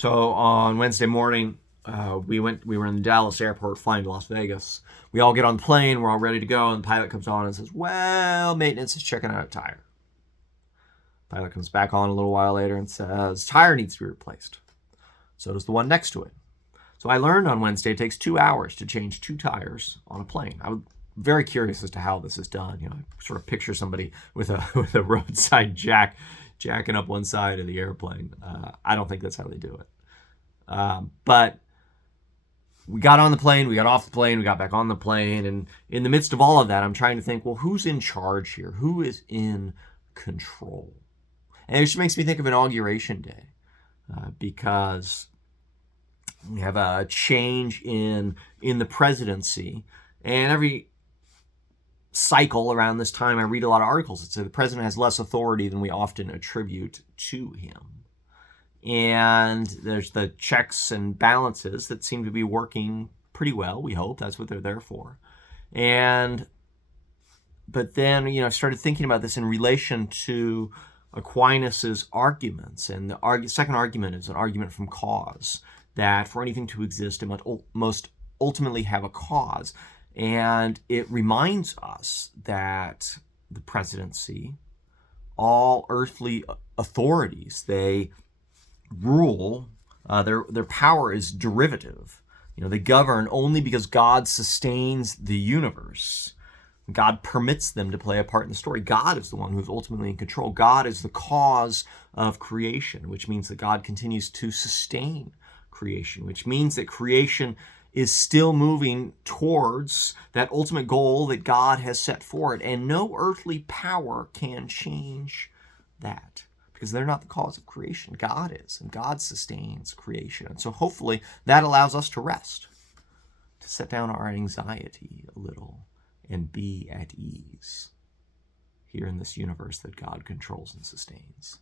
So on Wednesday morning, we were in the Dallas airport flying to Las Vegas. We all get on the plane. We're all ready to go. And the pilot comes on and says, well, maintenance is checking out a tire. Pilot comes back on a little while later and says, tire needs to be replaced. So does the one next to it. So I learned on Wednesday it takes 2 hours to change 2 tires on a plane. I was very curious as to how this is done. I sort of picture somebody with a roadside jacking up one side of the airplane. I don't think that's how they do it. But we got on the plane, we got off the plane, we got back on the plane, and in the midst of all of that, I'm trying to think, well, who's in charge here? Who is in control? And it just makes me think of Inauguration Day, because we have a change in the presidency, and every cycle around this time, I read a lot of articles that say the president has less authority than we often attribute to him. And there's the checks and balances that seem to be working pretty well. We hope that's what they're there for. But then, I started thinking about this in relation to Aquinas's arguments. And the second argument is an argument from cause, that for anything to exist, it must ultimately have a cause. And it reminds us that the presidency, all earthly authorities, they rule, their power is derivative. They govern only because God sustains the universe. God permits them to play a part in the story. God is the one who's ultimately in control. God is the cause of creation, which means that God continues to sustain creation, which means that creation is still moving towards that ultimate goal that God has set for it. And no earthly power can change that, because they're not the cause of creation. God is, and God sustains creation. And so hopefully that allows us to rest, to set down our anxiety a little and be at ease here in this universe that God controls and sustains.